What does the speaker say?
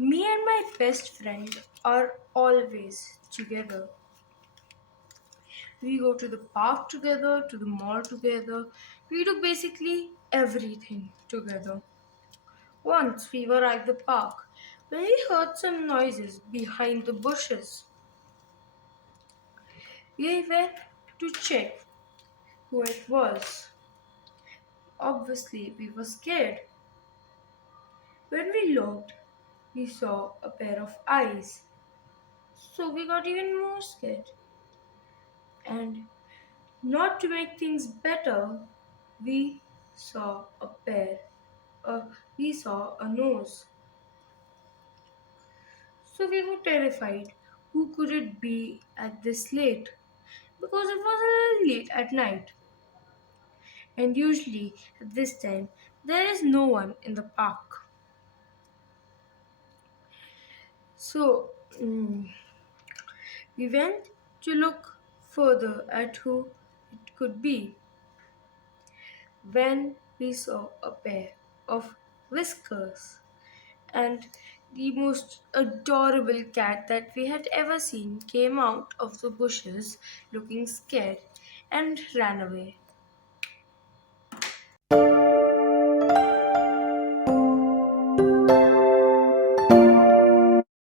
Me and my best friend are always together. We go to the park together, to the mall together. We do basically everything together. Once we were at the park when we heard some noises behind the bushes. We went to check who it was. Obviously, we were scared. When we looked, we saw a pair of eyes. So we got even more scared. And not to make things better, we saw a pair. We saw a nose. So we were terrified. Who could it be at this late? Because it was a little late at night. And usually at this time, there is no one in the park. So we went to look further at who it could be when we saw a pair of whiskers and the most adorable cat that we had ever seen came out of the bushes looking scared and ran away.